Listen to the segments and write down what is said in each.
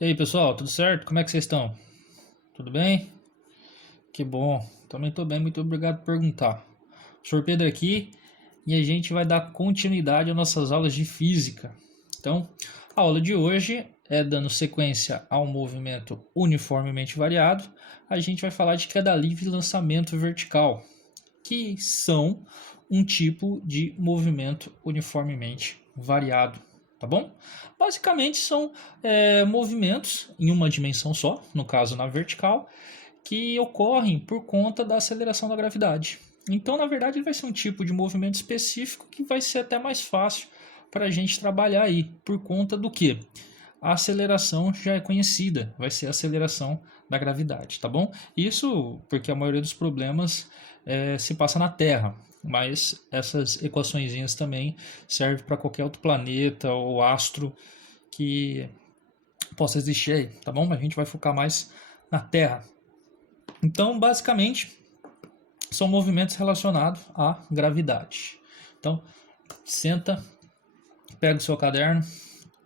E aí, pessoal, tudo certo? Como é que vocês estão? Tudo bem? Que bom. Também estou bem, muito obrigado por perguntar. Sr. Pedro aqui e a gente vai dar continuidade às nossas aulas de física. Então, a aula de hoje é dando sequência ao movimento uniformemente variado. A gente vai falar de queda livre e lançamento vertical, que são um tipo de movimento uniformemente variado, tá bom? Basicamente são movimentos em uma dimensão só, no caso na vertical, que ocorrem por conta da aceleração da gravidade. Então, na verdade, vai ser um tipo de movimento específico que vai ser até mais fácil para a gente trabalhar aí, por conta do que? A aceleração já é conhecida, vai ser a aceleração da gravidade, tá bom? Isso porque a maioria dos problemas se passa na Terra, mas essas equaçõezinhas também servem para qualquer outro planeta ou astro que possa existir aí, tá bom? Mas a gente vai focar mais na Terra. Então, basicamente, são movimentos relacionados à gravidade. Então, senta, pega o seu caderno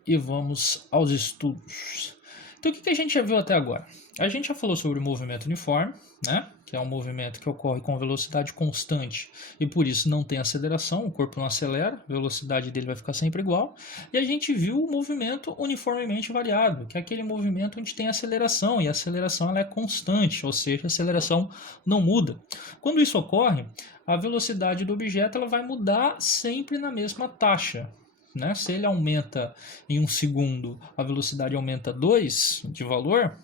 e vamos aos estudos. Então, o que a gente já viu até agora? A gente já falou sobre o movimento uniforme, né? Que é um movimento que ocorre com velocidade constante e por isso não tem aceleração, o corpo não acelera, a velocidade dele vai ficar sempre igual. E a gente viu o movimento uniformemente variado, que é aquele movimento onde tem aceleração e a aceleração ela é constante, ou seja, a aceleração não muda. Quando isso ocorre, a velocidade do objeto ela vai mudar sempre na mesma taxa. Né? Se ele aumenta em um segundo, a velocidade aumenta 2 de valor,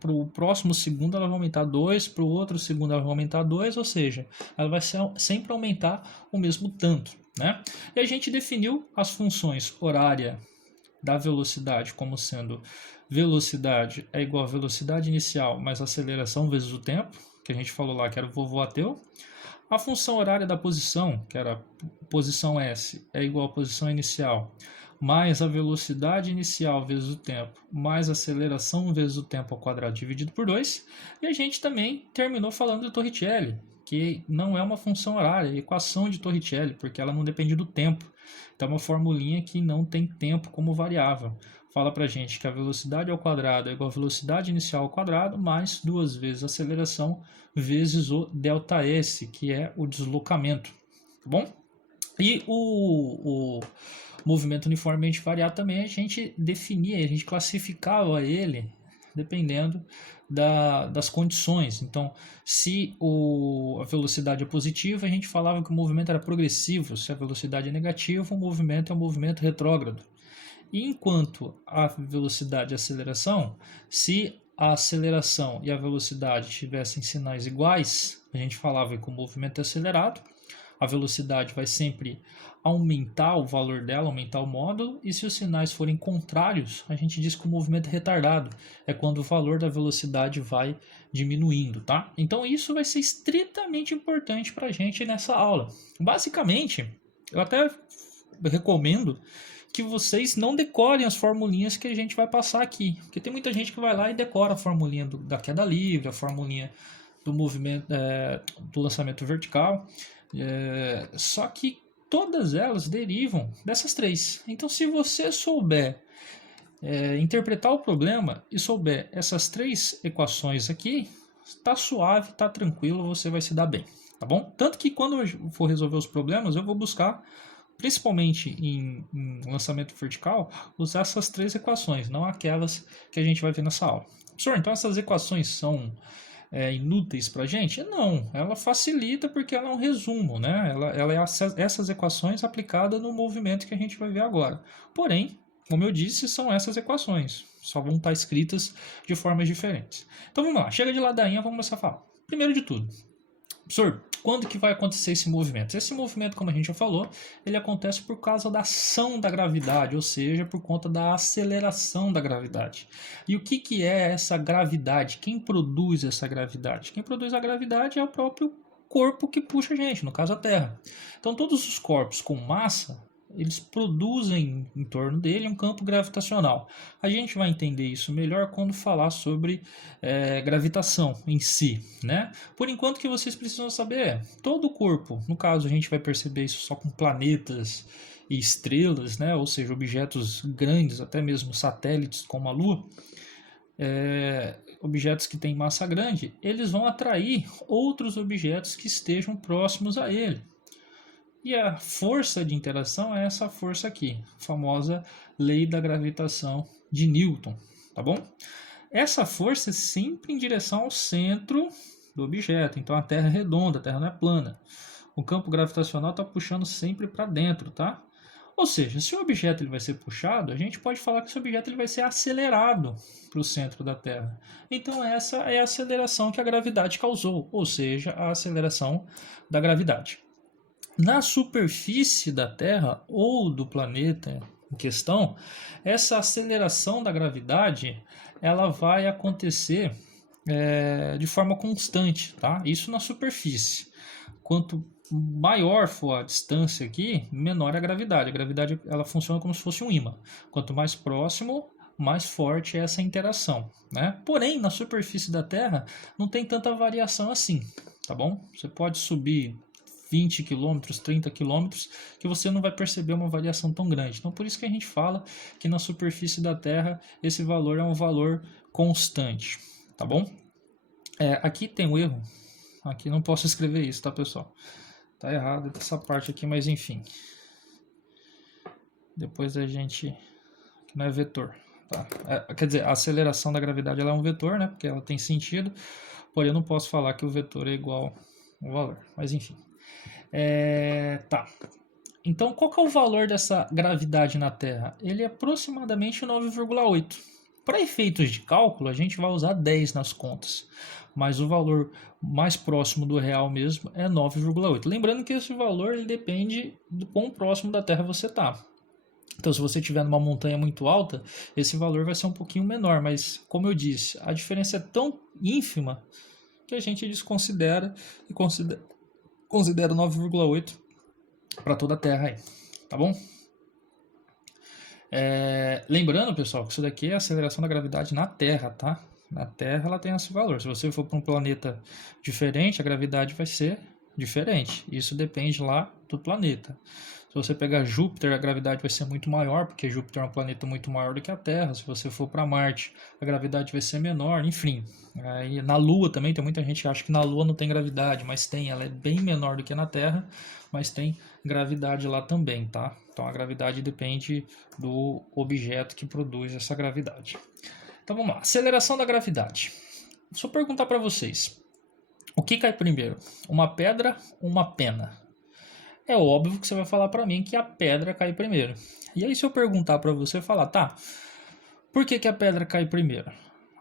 para o próximo segundo ela vai aumentar 2, para o outro segundo ela vai aumentar 2, ou seja, ela vai sempre aumentar o mesmo tanto. Né? E a gente definiu as funções horária da velocidade como sendo velocidade é igual a velocidade inicial mais aceleração vezes o tempo, que a gente falou lá que era o vovô ateu. A função horária da posição, que era posição S, é igual a posição inicial, mais a velocidade inicial vezes o tempo, mais a aceleração vezes o tempo ao quadrado dividido por 2. E a gente também terminou falando de Torricelli, que não é uma função horária, é equação de Torricelli, porque ela não depende do tempo. Então é uma formulinha que não tem tempo como variável. Fala pra gente que a velocidade ao quadrado é igual a velocidade inicial ao quadrado mais 2 vezes a aceleração vezes o ΔS, que é o deslocamento, tá bom? E o movimento uniformemente variado também a gente definia, a gente classificava ele dependendo das condições. Então, se a velocidade é positiva, a gente falava que o movimento era progressivo. Se a velocidade é negativa, o movimento é um movimento retrógrado. E enquanto a velocidade e a aceleração, se a aceleração e a velocidade tivessem sinais iguais, a gente falava que o movimento é acelerado, a velocidade vai sempre aumentar o valor dela, aumentar o módulo, e se os sinais forem contrários, a gente diz que o movimento é retardado, é quando o valor da velocidade vai diminuindo, tá? Então isso vai ser estritamente importante para a gente nessa aula. Basicamente, eu até recomendo que vocês não decorem as formulinhas que a gente vai passar aqui, porque tem muita gente que vai lá e decora a formulinha da queda livre, a formulinha do movimento, do lançamento vertical, só que todas elas derivam dessas três. Então, se você souber interpretar o problema e souber essas três equações aqui, tá suave, tá tranquilo, você vai se dar bem, tá bom? Tanto que quando eu for resolver os problemas, eu vou buscar, principalmente em lançamento vertical, usar essas três equações, não aquelas que a gente vai ver nessa aula. Professor, então essas equações são inúteis para a gente? Não, ela facilita porque ela é um resumo, né? Ela é essas equações aplicadas no movimento que a gente vai ver agora. Porém, como eu disse, são essas equações, só vão estar escritas de formas diferentes. Então vamos lá, chega de ladainha, vamos começar a falar. Primeiro de tudo, professor, quando que vai acontecer esse movimento? Esse movimento, como a gente já falou, ele acontece por causa da ação da gravidade, ou seja, por conta da aceleração da gravidade. E o que é essa gravidade? Quem produz essa gravidade? Quem produz a gravidade é o próprio corpo que puxa a gente, no caso a Terra. Então todos os corpos com massa, eles produzem em torno dele um campo gravitacional. A gente vai entender isso melhor quando falar sobre gravitação em si, né? Por enquanto, o que vocês precisam saber é todo o corpo. No caso, a gente vai perceber isso só com planetas e estrelas, né? Ou seja, objetos grandes, até mesmo satélites como a Lua. objetos que têm massa grande, eles vão atrair outros objetos que estejam próximos a ele. E a força de interação é essa força aqui, a famosa lei da gravitação de Newton, tá bom? Essa força é sempre em direção ao centro do objeto, então a Terra é redonda, a Terra não é plana. O campo gravitacional está puxando sempre para dentro, tá? Ou seja, se o objeto ele vai ser puxado, a gente pode falar que esse objeto ele vai ser acelerado para o centro da Terra. Então essa é a aceleração que a gravidade causou, ou seja, a aceleração da gravidade. Na superfície da Terra ou do planeta em questão, essa aceleração da gravidade ela vai acontecer de forma constante, tá? Isso na superfície. Quanto maior for a distância aqui, menor é a gravidade. A gravidade ela funciona como se fosse um ímã. Quanto mais próximo, mais forte é essa interação, né? Porém, na superfície da Terra não tem tanta variação assim, tá bom? Você pode subir 20 km, 30 km, que você não vai perceber uma variação tão grande. Então, por isso que a gente fala que na superfície da Terra esse valor é um valor constante, tá bom? Aqui tem um erro. Aqui não posso escrever isso, tá, pessoal? Tá errado essa parte aqui, mas enfim. Depois a gente... Aqui não é vetor, tá? Quer dizer, a aceleração da gravidade ela é um vetor, né? Porque ela tem sentido. Porém, eu não posso falar que o vetor é igual ao valor. Mas enfim. Tá. Então, qual que é o valor dessa gravidade na Terra? Ele é aproximadamente 9,8. Para efeitos de cálculo, a gente vai usar 10 nas contas, mas o valor mais próximo do real mesmo é 9,8. Lembrando que esse valor ele depende do quão próximo da Terra você está. Então, se você estiver numa montanha muito alta, esse valor vai ser um pouquinho menor, mas, como eu disse, a diferença é tão ínfima que a gente desconsidera e considera 9,8 para toda a Terra aí, tá bom? Lembrando, pessoal, que isso daqui é a aceleração da gravidade na Terra, tá? Na Terra ela tem esse valor. Se você for para um planeta diferente, a gravidade vai ser diferente. Isso depende lá do planeta. Se você pegar Júpiter, a gravidade vai ser muito maior, porque Júpiter é um planeta muito maior do que a Terra. Se você for para Marte, a gravidade vai ser menor, enfim. Aí, na Lua também, tem muita gente que acha que na Lua não tem gravidade, mas tem, ela é bem menor do que na Terra, mas tem gravidade lá também, tá? Então a gravidade depende do objeto que produz essa gravidade. Então vamos lá, aceleração da gravidade. Deixa eu perguntar para vocês, o que cai primeiro? Uma pedra ou uma pena? É óbvio que você vai falar para mim que a pedra cai primeiro. E aí se eu perguntar para você, falar, tá, por que a pedra cai primeiro?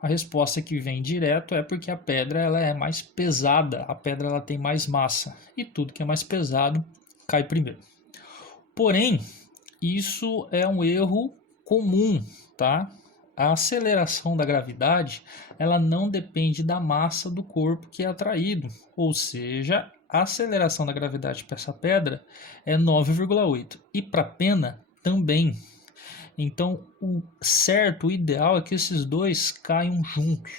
A resposta que vem direto é porque a pedra ela é mais pesada, a pedra ela tem mais massa, e tudo que é mais pesado cai primeiro. Porém, isso é um erro comum, tá? A aceleração da gravidade, ela não depende da massa do corpo que é atraído, ou seja, a aceleração da gravidade para essa pedra é 9,8 e para a pena também. Então, o certo, o ideal é que esses dois caiam juntos.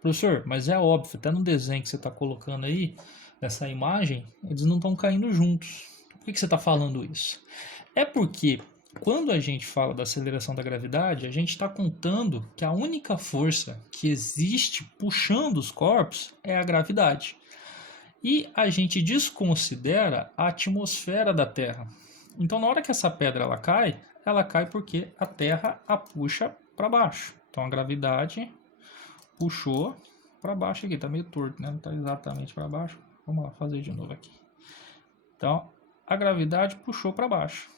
Professor, mas é óbvio, até no desenho que você está colocando aí, nessa imagem, eles não estão caindo juntos. Por que você está falando isso? É porque quando a gente fala da aceleração da gravidade, a gente está contando que a única força que existe puxando os corpos é a gravidade. E a gente desconsidera a atmosfera da Terra. Então, na hora que essa pedra ela cai porque a Terra a puxa para baixo. Então, a gravidade puxou para baixo aqui. Está meio torto, né? Não está exatamente para baixo. Vamos lá, fazer de novo aqui. Então, a gravidade puxou para baixo.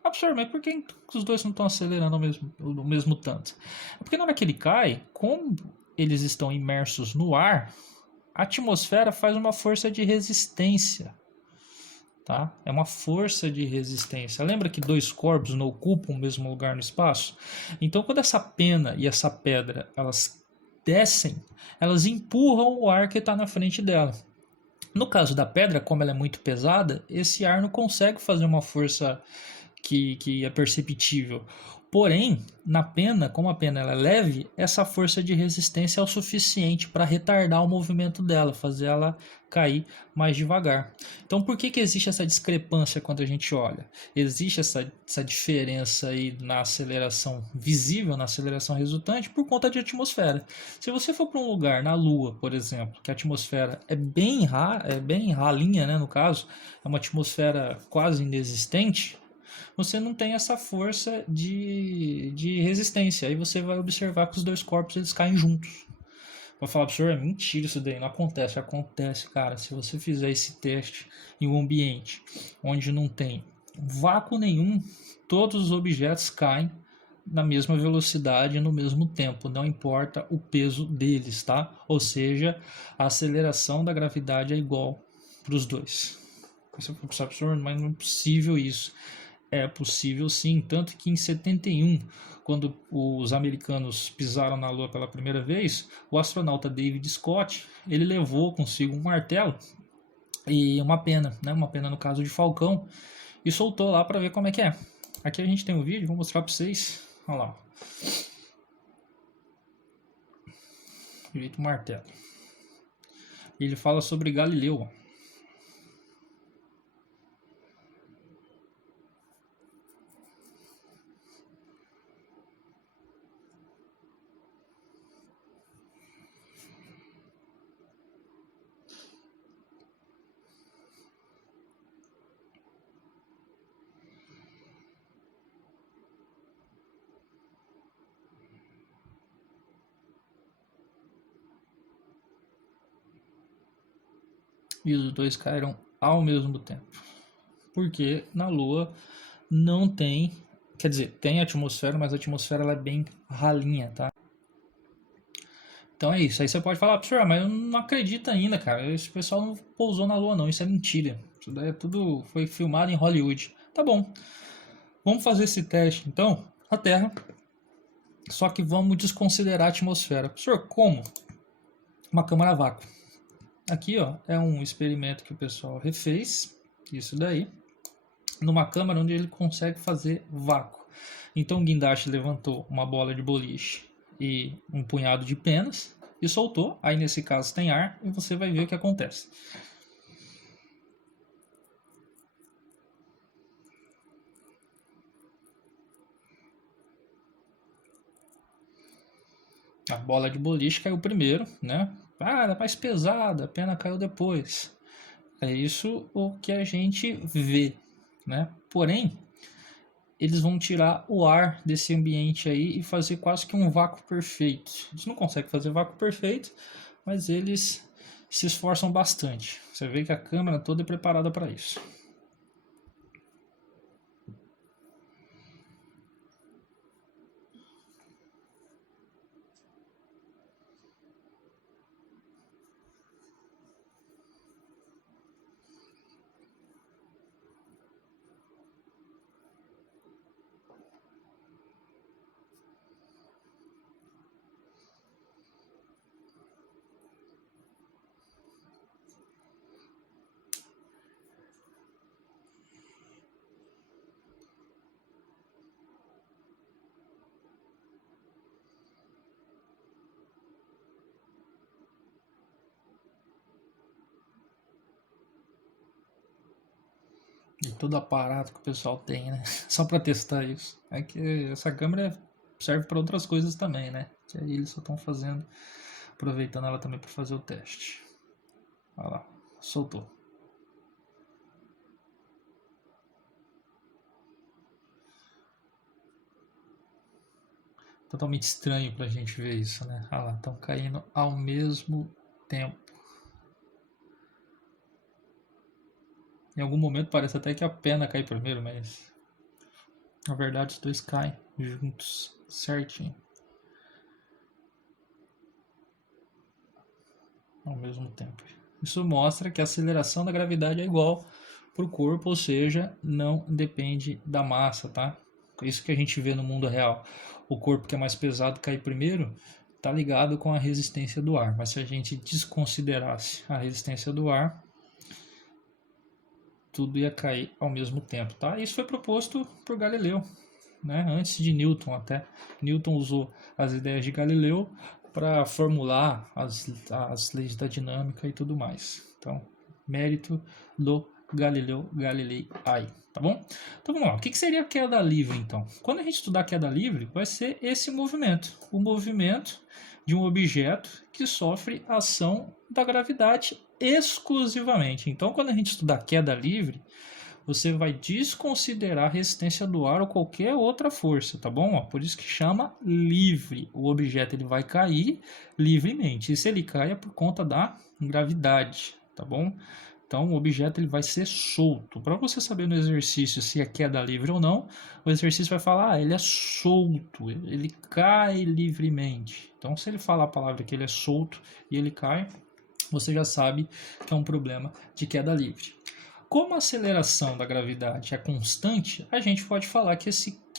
Professor, mas por que os dois não estão acelerando o mesmo tanto? É porque na hora que ele cai, como eles estão imersos no ar, a atmosfera faz uma força de resistência. Tá? É uma força de resistência. Lembra que dois corpos não ocupam o mesmo lugar no espaço? Então, quando essa pena e essa pedra elas descem, elas empurram o ar que está na frente dela. No caso da pedra, como ela é muito pesada, esse ar não consegue fazer uma força que é perceptível. Porém, na pena, como a pena ela é leve, essa força de resistência é o suficiente para retardar o movimento dela, fazer ela cair mais devagar. Então, por que existe essa discrepância quando a gente olha? Existe essa diferença aí na aceleração visível, na aceleração resultante, por conta de atmosfera. Se você for para um lugar, na Lua, por exemplo, que a atmosfera é bem ralinha, né, no caso, é uma atmosfera quase inexistente, você não tem essa força de resistência. Aí você vai observar que os dois corpos eles caem juntos. Vou falar pro senhor, é mentira isso daí, não acontece. Acontece, cara. Se você fizer esse teste em um ambiente onde não tem vácuo nenhum, todos os objetos caem na mesma velocidade no mesmo tempo, não importa o peso deles, tá? Ou seja, a aceleração da gravidade é igual para os dois. Você vai pensar, professor, mas não é possível isso. É possível sim, tanto que em 71, quando os americanos pisaram na Lua pela primeira vez, o astronauta David Scott, ele levou consigo um martelo e uma pena, né, uma pena no caso de falcão, e soltou lá para ver como é que é. Aqui a gente tem um vídeo, vou mostrar para vocês. Olha lá. Direito martelo. Ele fala sobre Galileu. E os dois caíram ao mesmo tempo. Porque na Lua não tem, quer dizer, tem atmosfera, mas a atmosfera ela é bem ralinha, tá? Então é isso. Aí você pode falar, professor, mas eu não acredito ainda, cara. Esse pessoal não pousou na Lua, não. Isso é mentira. Isso daí é tudo foi filmado em Hollywood. Tá bom. Vamos fazer esse teste, então, na Terra. Só que vamos desconsiderar a atmosfera. Professor, como? Uma câmara a vácuo. Aqui, ó, é um experimento que o pessoal refez. Isso daí. Numa câmara onde ele consegue fazer vácuo. Então o guindaste levantou uma bola de boliche e um punhado de penas e soltou. Aí nesse caso tem ar e você vai ver o que acontece. A bola de boliche caiu primeiro, né? Ah, ela é mais pesada, a pena caiu depois. É isso o que a gente vê, né? Porém, eles vão tirar o ar desse ambiente aí e fazer quase que um vácuo perfeito. Eles não conseguem fazer vácuo perfeito, mas eles se esforçam bastante. Você vê que a câmera toda é preparada para isso. E todo aparato que o pessoal tem, né? Só para testar isso. É que essa câmera serve para outras coisas também, né? Que aí eles só estão fazendo, aproveitando ela também para fazer o teste. Olha lá, soltou. Totalmente estranho pra gente ver isso, né? Olha lá, estão caindo ao mesmo tempo. Em algum momento parece até que a pena cai primeiro, mas na verdade os dois caem juntos, certinho, ao mesmo tempo. Isso mostra que a aceleração da gravidade é igual para o corpo, ou seja, não depende da massa, tá? Isso que a gente vê no mundo real. O corpo que é mais pesado cai primeiro, está ligado com a resistência do ar. Mas se a gente desconsiderasse a resistência do ar, tudo ia cair ao mesmo tempo, tá? Isso foi proposto por Galileu, né? Antes de Newton até. Newton usou as ideias de Galileu para formular as leis da dinâmica e tudo mais. Então, mérito do Galileu Galilei aí, tá bom? Então vamos lá, o que seria a queda livre então? Quando a gente estudar a queda livre, vai ser esse movimento, o movimento de um objeto que sofre ação da gravidade exclusivamente. Então quando a gente estudar queda livre, você vai desconsiderar a resistência do ar ou qualquer outra força, tá bom? Por isso que chama livre. O objeto ele vai cair livremente. E se ele cai é por conta da gravidade, tá bom? Então o objeto ele vai ser solto. Para você saber no exercício se é queda livre ou não, o exercício vai falar, ele é solto, ele cai livremente. Então se ele falar a palavra que ele é solto e ele cai, você já sabe que é um problema de queda livre. Como a aceleração da gravidade é constante, a gente pode falar que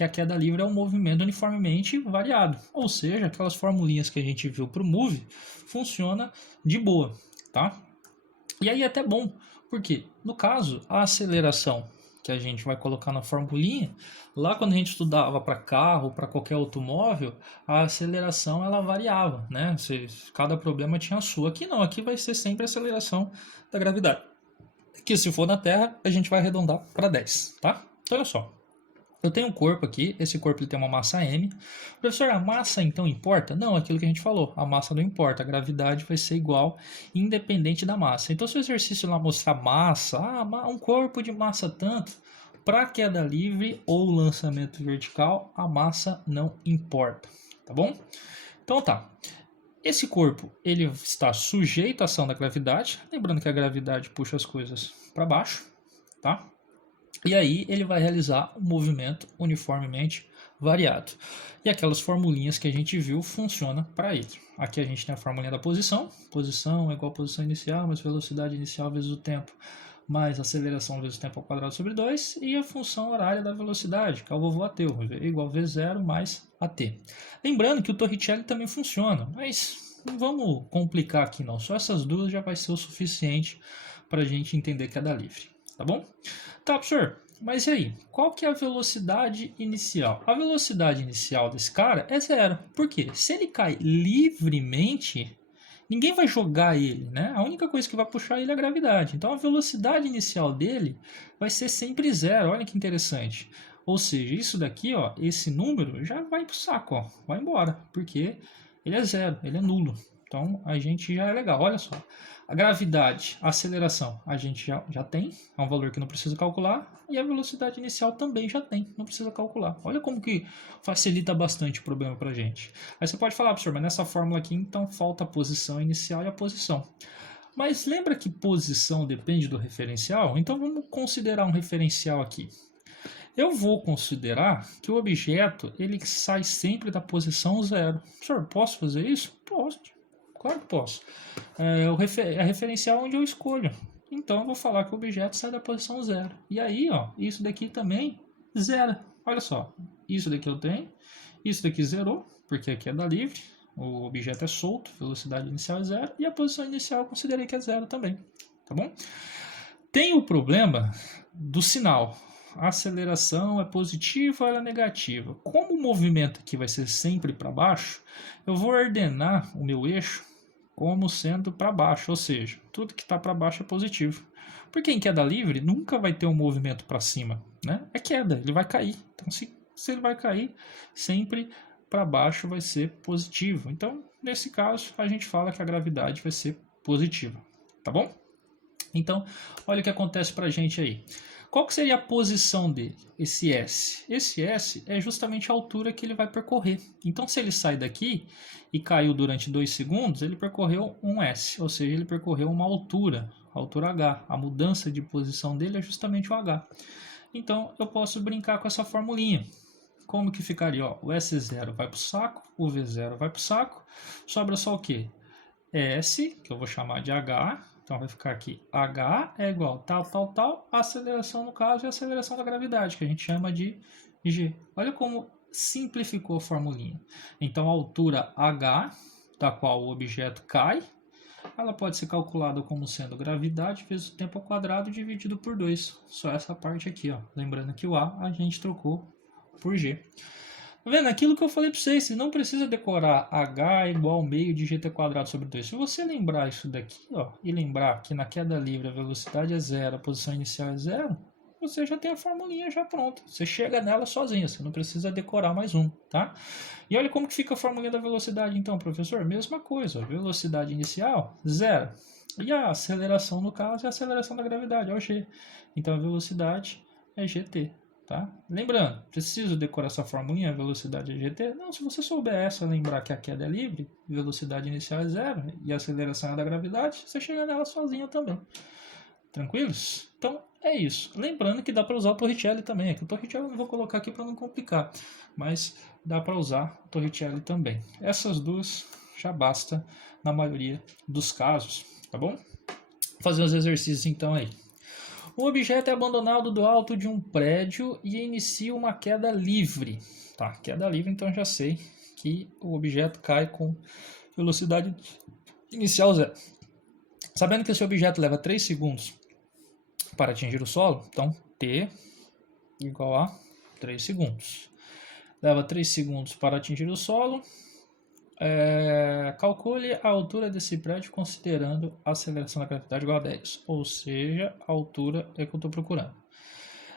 a queda livre é um movimento uniformemente variado. Ou seja, aquelas formulinhas que a gente viu para o move funciona de boa, tá? E aí é até bom, porque no caso, a aceleração que a gente vai colocar na formulinha, lá quando a gente estudava para carro, para qualquer automóvel, a aceleração ela variava, né? Cada problema tinha a sua. Aqui não, aqui vai ser sempre a aceleração da gravidade. Que se for na Terra, a gente vai arredondar para 10, tá? Então olha só, eu tenho um corpo aqui, esse corpo ele tem uma massa m. Professor, a massa então importa? Não, aquilo que a gente falou, a massa não importa, a gravidade vai ser igual, independente da massa. Então se o exercício lá mostrar massa, um corpo de massa tanto, para queda livre ou lançamento vertical, a massa não importa, tá bom? Então tá. Esse corpo ele está sujeito à ação da gravidade, lembrando que a gravidade puxa as coisas para baixo, tá? E aí ele vai realizar um movimento uniformemente variado. E aquelas formulinhas que a gente viu funcionam para ele. Aqui a gente tem a formulinha da posição. Posição é igual a posição inicial, mais velocidade inicial vezes o tempo, mais aceleração vezes o tempo ao quadrado sobre 2, e a função horária da velocidade, que é o vovô AT, igual V0 mais AT. Lembrando que o Torricelli também funciona, mas não vamos complicar aqui não, só essas duas já vai ser o suficiente para a gente entender queda livre, tá bom? Tá, professor, mas e aí, qual que é a velocidade inicial? A velocidade inicial desse cara é zero, por quê? Se ele cai livremente, ninguém vai jogar ele, né? A única coisa que vai puxar ele é a gravidade. Então a velocidade inicial dele vai ser sempre zero. Olha que interessante. Ou seja, isso daqui, ó, esse número já vai pro saco, ó, vai embora, porque ele é zero, ele é nulo. Então a gente já é legal. Olha só, a gravidade, a aceleração, a gente já tem, é um valor que não precisa calcular, e a velocidade inicial também já tem, não precisa calcular. Olha como que facilita bastante o problema para a gente. Aí você pode falar, professor, mas nessa fórmula aqui então falta a posição inicial e a posição. Mas lembra que posição depende do referencial? Então vamos considerar um referencial aqui. Eu vou considerar que o objeto ele sai sempre da posição zero. Professor, posso fazer isso? Posso. Claro que posso. É referencial onde eu escolho. Então eu vou falar que o objeto sai da posição zero. E aí, ó, isso daqui também zero. Olha só, isso daqui eu tenho, isso daqui zerou, porque aqui é da livre, o objeto é solto, velocidade inicial é zero, e a posição inicial eu considerei que é zero também, tá bom? Tem o problema do sinal. A aceleração é positiva ou é negativa? Como o movimento aqui vai ser sempre para baixo, eu vou ordenar o meu eixo como sendo para baixo, ou seja, tudo que está para baixo é positivo. Porque em queda livre nunca vai ter um movimento para cima, né? É queda, ele vai cair. Então se ele vai cair, sempre para baixo vai ser positivo. Então, nesse caso, a gente fala que a gravidade vai ser positiva, tá bom? Então, olha o que acontece para a gente aí. Qual que seria a posição dele? Esse S. Esse S é justamente a altura que ele vai percorrer. Então, se ele sai daqui e caiu durante 2 segundos, ele percorreu um S, ou seja, ele percorreu uma altura, a altura H. A mudança de posição dele é justamente o H. Então, eu posso brincar com essa formulinha. Como que ficaria? Ó, o S0 vai para o saco, o V0 vai para o saco, sobra só o quê? S, que eu vou chamar de H. Então vai ficar aqui, H é igual tal, a aceleração no caso é a aceleração da gravidade, que a gente chama de G. Olha como simplificou a formulinha. Então a altura H, da qual o objeto cai, ela pode ser calculada como sendo gravidade vezes o tempo ao quadrado dividido por 2. Só essa parte aqui, ó. Lembrando que o A a gente trocou por G. Tá vendo? Aquilo que eu falei para vocês, você não precisa decorar H igual ao meio de GT quadrado sobre 2. Se você lembrar isso daqui, ó, e lembrar que na queda livre a velocidade é zero, a posição inicial é zero, você já tem a formulinha já pronta. Você chega nela sozinho, você não precisa decorar mais um, tá? E olha como que fica a formulinha da velocidade então, professor. Mesma coisa, velocidade inicial, zero. E a aceleração, no caso, é a aceleração da gravidade, é o G. Então a velocidade é GT. Tá? Lembrando, preciso decorar essa formulinha, velocidade é GT? Não, se você souber essa, lembrar que a queda é livre, velocidade inicial é zero e a aceleração é da gravidade, você chega nela sozinho também. Tranquilos? Então é isso. Lembrando que dá para usar o Torricelli também. Aqui o Torricelli eu não vou colocar aqui para não complicar, mas dá para usar o Torricelli também. Essas duas já basta na maioria dos casos, tá bom? Vou fazer os exercícios então aí. O objeto é abandonado do alto de um prédio e inicia uma queda livre. Tá, queda livre, então já sei que o objeto cai com velocidade inicial zero. Sabendo que esse objeto leva 3 segundos para atingir o solo, então T igual a 3 segundos. Leva 3 segundos para atingir o solo. Calcule a altura desse prédio considerando a aceleração da gravidade igual a 10, ou seja, a altura é que eu estou procurando.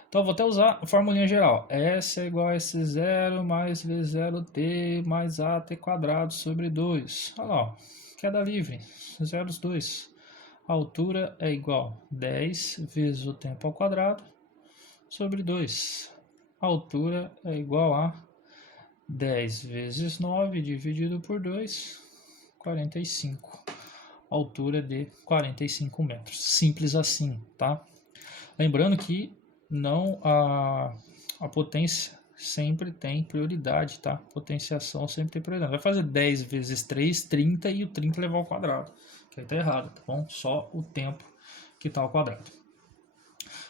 Então, vou até usar a formulinha geral. S é igual a S0 mais V0T mais AT quadrado sobre 2. Olha lá, ó. Queda livre, zeros 2. A altura é igual a 10 vezes o tempo ao quadrado sobre 2. A altura é igual a 10 vezes 9 dividido por 2, 45. Altura de 45 metros. Simples assim, tá? Lembrando que não a potência sempre tem prioridade, tá? Potenciação sempre tem prioridade. Vai fazer 10 vezes 3, 30 e o 30 levar ao quadrado. Que aí tá errado, tá bom? Só o tempo que tá ao quadrado.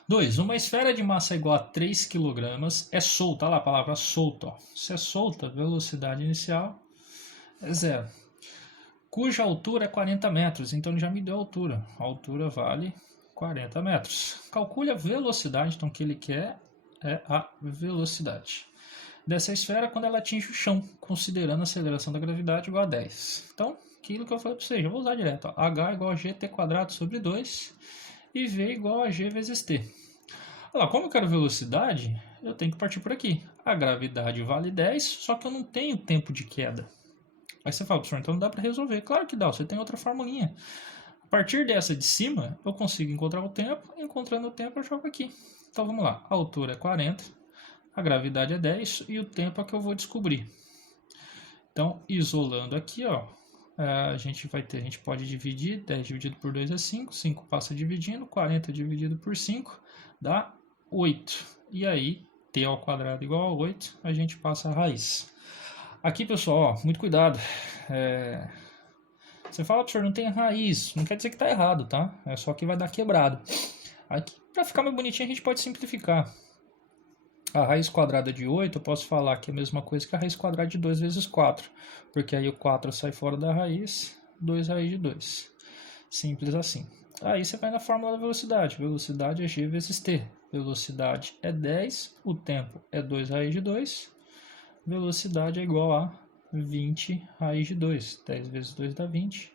2. Uma esfera de massa igual a 3 kg é solta. Olha lá a palavra solta. Ó. Se é solta, velocidade inicial é zero. Cuja altura é 40 metros. Então ele já me deu a altura. A altura vale 40 metros. Calcule a velocidade. Então o que ele quer é a velocidade dessa esfera quando ela atinge o chão, considerando a aceleração da gravidade igual a 10. Então, aquilo que eu falei para vocês, eu vou usar direto. Ó. H igual a GT quadrado sobre 2 e V igual a G vezes T. Olha lá, como eu quero velocidade, eu tenho que partir por aqui. A gravidade vale 10, só que eu não tenho tempo de queda. Aí você fala, professor, então não dá para resolver. Claro que dá, você tem outra formulinha. A partir dessa de cima, eu consigo encontrar o tempo. Encontrando o tempo, eu jogo aqui. Então vamos lá, a altura é 40, a gravidade é 10 e o tempo é que eu vou descobrir. Então, isolando aqui, ó, a gente pode dividir, 10 dividido por 2 é 5, 5 passa dividindo, 40 dividido por 5 dá 8. E aí, t ao quadrado igual a 8, a gente passa a raiz. Aqui, pessoal, ó, muito cuidado. Você fala, professor, não tem raiz, não quer dizer que está errado, tá? É só que vai dar quebrado. Aqui, para ficar mais bonitinho, a gente pode simplificar. A raiz quadrada de 8, eu posso falar que é a mesma coisa que a raiz quadrada de 2 vezes 4. Porque aí o 4 sai fora da raiz, 2 raiz de 2. Simples assim. Aí você vai na fórmula da velocidade. Velocidade é g vezes t. Velocidade é 10, o tempo é 2 raiz de 2. Velocidade é igual a 20 raiz de 2. 10 vezes 2 dá 20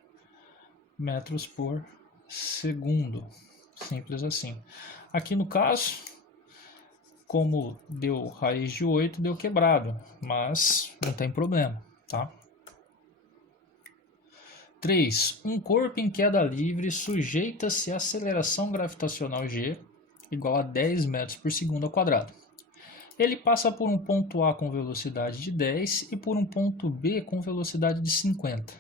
metros por segundo. Simples assim. Aqui no caso, como deu raiz de 8, deu quebrado, mas não tem problema, tá? 3. Um corpo em queda livre sujeita-se à aceleração gravitacional g igual a 10 metros por segundo ao quadrado. Ele passa por um ponto A com velocidade de 10 e por um ponto B com velocidade de 50.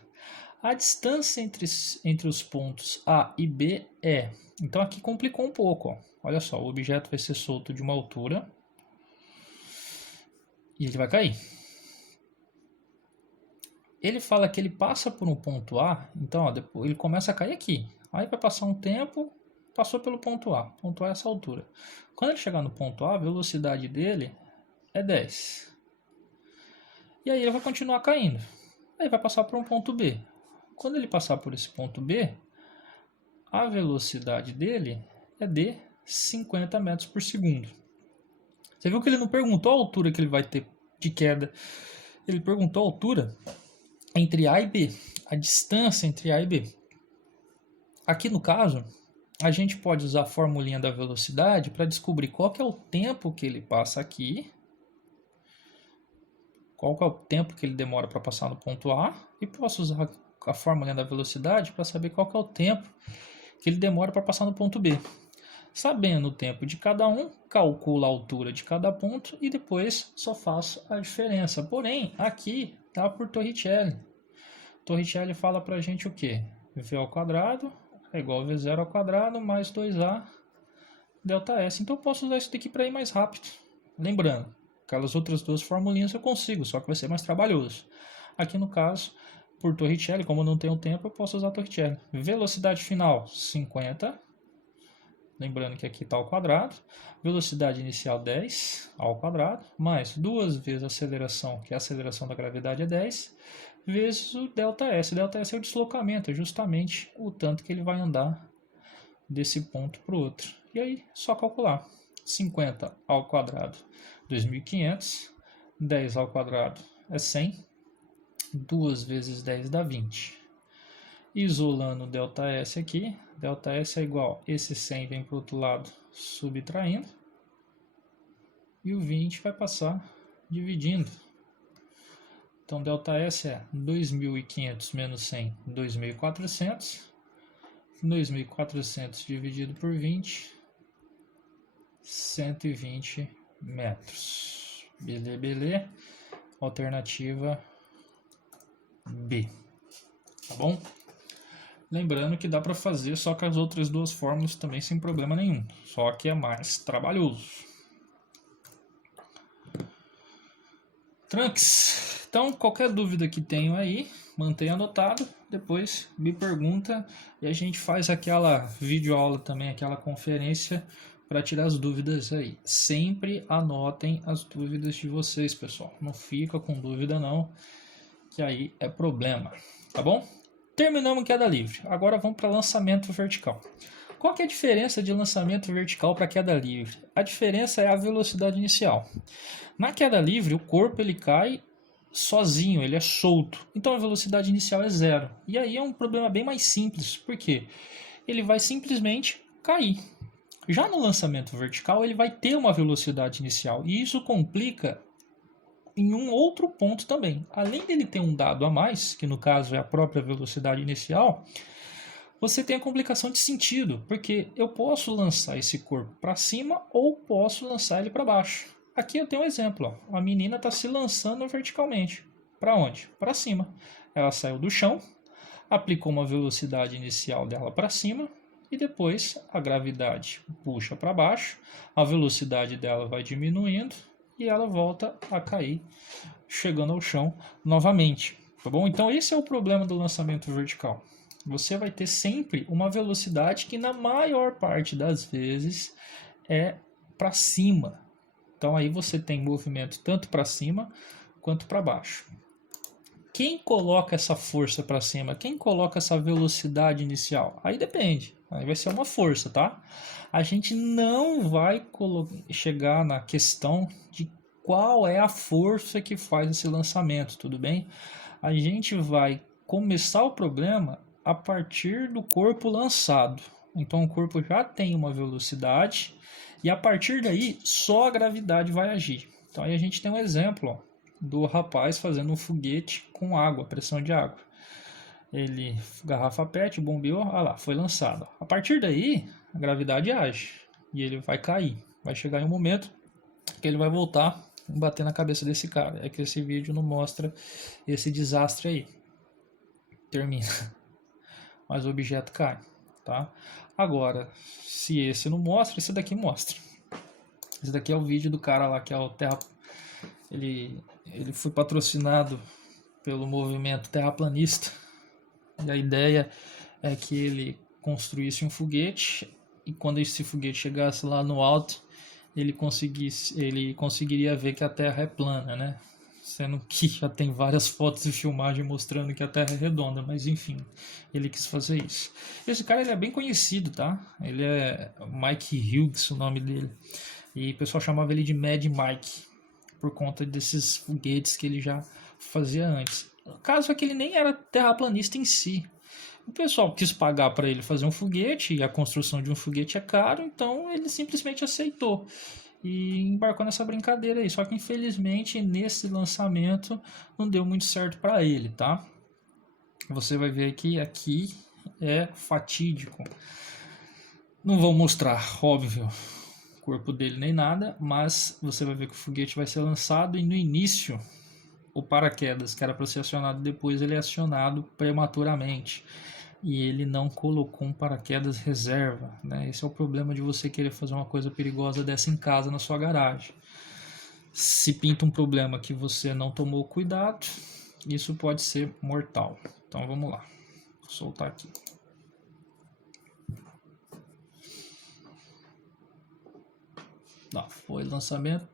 A distância entre os pontos A e B é... Então aqui complicou um pouco, ó. Olha só, o objeto vai ser solto de uma altura e ele vai cair. Ele fala que ele passa por um ponto A, então ó, depois ele começa a cair aqui. Aí vai passar um tempo, passou pelo ponto A. Ponto A é essa altura. Quando ele chegar no ponto A, a velocidade dele é 10. E aí ele vai continuar caindo. Aí vai passar por um ponto B. Quando ele passar por esse ponto B, a velocidade dele é de 50 metros por segundo. Você viu que ele não perguntou a altura que ele vai ter de queda. Ele perguntou a altura entre A e B, a distância entre A e B. Aqui no caso, a gente pode usar a formulinha da velocidade para descobrir qual que é o tempo que ele passa aqui, qual que é o tempo que ele demora para passar no ponto A, e posso usar a formulinha da velocidade para saber qual que é o tempo que ele demora para passar no ponto B. Sabendo o tempo de cada um, calculo a altura de cada ponto e depois só faço a diferença. Porém, aqui está por Torricelli. Torricelli fala para a gente o quê? V ao quadrado é igual a V0 ao quadrado mais 2A delta S. Então eu posso usar isso daqui para ir mais rápido. Lembrando, aquelas outras duas formulinhas eu consigo, só que vai ser mais trabalhoso. Aqui no caso, por Torricelli, como eu não tenho tempo, eu posso usar Torricelli. Velocidade final, 50. Lembrando que aqui está ao quadrado. Velocidade inicial, 10 ao quadrado. Mais 2 vezes a aceleração, que a aceleração da gravidade é 10, vezes o ΔS. ΔS é o deslocamento, é justamente o tanto que ele vai andar desse ponto para o outro. E aí, só calcular. 50 ao quadrado, 2.500. 10 ao quadrado é 100. 2 vezes 10 dá 20. Isolando o ΔS aqui, ΔS é igual, esse 100 vem para o outro lado subtraindo, e o 20 vai passar dividindo. Então ΔS é 2.500 menos 100, 2.400. 2.400 dividido por 20, 120 metros. Beleza. Alternativa B. Tá bom? Lembrando que dá para fazer só com as outras duas fórmulas também sem problema nenhum. Só que é mais trabalhoso. Tranks. Então, qualquer dúvida que tenham aí, mantenha anotado. Depois me pergunta e a gente faz aquela videoaula também, aquela conferência para tirar as dúvidas aí. Sempre anotem as dúvidas de vocês, pessoal. Não fica com dúvida não, que aí é problema. Tá bom? Terminamos queda livre. Agora vamos para lançamento vertical. Qual que é a diferença de lançamento vertical para queda livre? A diferença é a velocidade inicial. Na queda livre, o corpo ele cai sozinho, ele é solto. Então a velocidade inicial é zero. E aí é um problema bem mais simples, porque ele vai simplesmente cair. Já no lançamento vertical, ele vai ter uma velocidade inicial. E isso complica em um outro ponto também. Além dele ter um dado a mais, que no caso é a própria velocidade inicial, você tem a complicação de sentido, porque eu posso lançar esse corpo para cima ou posso lançar ele para baixo. Aqui eu tenho um exemplo, ó. A menina está se lançando verticalmente. Para onde? Para cima. Ela saiu do chão, aplicou uma velocidade inicial dela para cima e depois a gravidade puxa para baixo, a velocidade dela vai diminuindo e ela volta a cair, chegando ao chão novamente, tá bom? Então esse é o problema do lançamento vertical. Você vai ter sempre uma velocidade que na maior parte das vezes é para cima. Então aí você tem movimento tanto para cima quanto para baixo. Quem coloca essa força para cima? Quem coloca essa velocidade inicial? Aí depende. Aí vai ser uma força, tá? A gente não vai chegar na questão de qual é a força que faz esse lançamento, tudo bem? A gente vai começar o problema a partir do corpo lançado. Então o corpo já tem uma velocidade e a partir daí só a gravidade vai agir. Então aí a gente tem um exemplo, ó, do rapaz fazendo um foguete com água, pressão de água. Ele, garrafa PET, bombeou, olha lá, foi lançado. A partir daí, a gravidade age e ele vai cair. Vai chegar em um momento que ele vai voltar e bater na cabeça desse cara. É que esse vídeo não mostra esse desastre aí. Termina. Mas o objeto cai, tá? Agora, se esse não mostra, esse daqui mostra. Esse daqui é o vídeo do cara lá que é o Terra... Ele foi patrocinado pelo movimento terraplanista. E a ideia é que ele construísse um foguete e quando esse foguete chegasse lá no alto, ele conseguiria ver que a Terra é plana, né? Sendo que já tem várias fotos e filmagens mostrando que a Terra é redonda, mas enfim, ele quis fazer isso. Esse cara ele é bem conhecido, tá? Ele é Mike Hughes, o nome dele. E o pessoal chamava ele de Mad Mike, por conta desses foguetes que ele já fazia antes. O caso é que ele nem era terraplanista em si. O pessoal quis pagar para ele fazer um foguete, e a construção de um foguete é caro, então ele simplesmente aceitou e embarcou nessa brincadeira aí. Só que infelizmente nesse lançamento não deu muito certo para ele, tá? Você vai ver que aqui é fatídico. Não vou mostrar, óbvio, o corpo dele nem nada, mas você vai ver que o foguete vai ser lançado e no início o paraquedas que era para ser acionado depois ele é acionado prematuramente e ele não colocou um paraquedas reserva, né? Esse é o problema de você querer fazer uma coisa perigosa dessa em casa na sua garagem. Se pinta um problema que você não tomou cuidado, isso pode ser mortal. Então vamos lá, vou soltar aqui. Não, foi lançamento.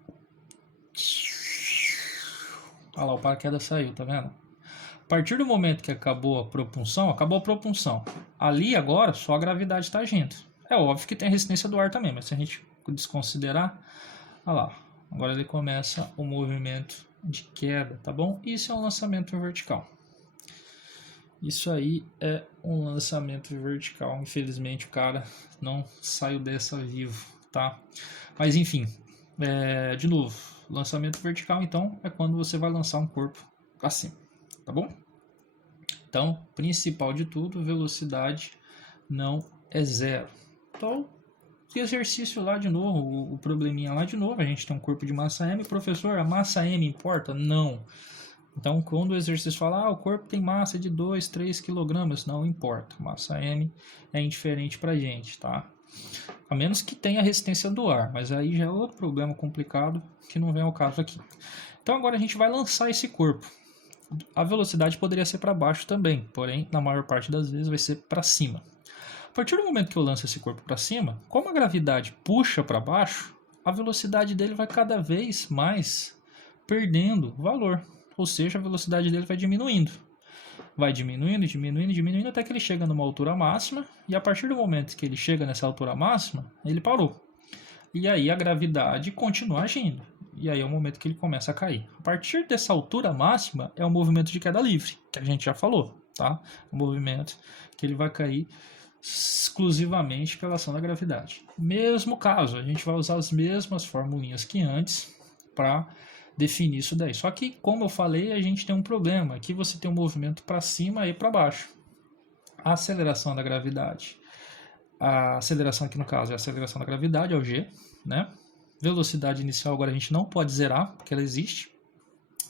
Olha lá, o paraquedas saiu, tá vendo? A partir do momento que acabou a propulsão, acabou a propulsão. Ali agora só a gravidade está agindo. É óbvio que tem a resistência do ar também, mas se a gente desconsiderar, olha lá, agora ele começa o movimento de queda, tá bom? Isso é um lançamento vertical. Isso aí é um lançamento vertical. Infelizmente o cara não saiu dessa vivo, tá? Mas enfim, de novo, lançamento vertical então é quando você vai lançar um corpo para cima, tá bom? Então, principal de tudo, velocidade não é zero. Então, exercício lá de novo, o probleminha lá de novo, a gente tem um corpo de massa M. Professor, a massa M importa? Não. Então, quando o exercício fala, o corpo tem massa de 2, 3 kg, não importa. Massa M é indiferente para a gente, tá? A menos que tenha resistência do ar, mas aí já é outro problema complicado que não vem ao caso aqui. Então, agora a gente vai lançar esse corpo. A velocidade poderia ser para baixo também, porém, na maior parte das vezes vai ser para cima. A partir do momento que eu lanço esse corpo para cima, como a gravidade puxa para baixo, a velocidade dele vai cada vez mais perdendo valor. Ou seja, a velocidade dele vai diminuindo. Vai diminuindo, diminuindo, diminuindo até que ele chega numa altura máxima. E a partir do momento que ele chega nessa altura máxima, ele parou. E aí a gravidade continua agindo. E aí é o momento que ele começa a cair. A partir dessa altura máxima é o movimento de queda livre, que a gente já falou, tá? O movimento que ele vai cair exclusivamente pela ação da gravidade. Mesmo caso, a gente vai usar as mesmas formulinhas que antes para definir isso daí. Só que, como eu falei, a gente tem um problema. Aqui você tem um movimento para cima e para baixo. A aceleração da gravidade. A aceleração aqui no caso é a aceleração da gravidade, é o G, né? Velocidade inicial agora a gente não pode zerar, porque ela existe.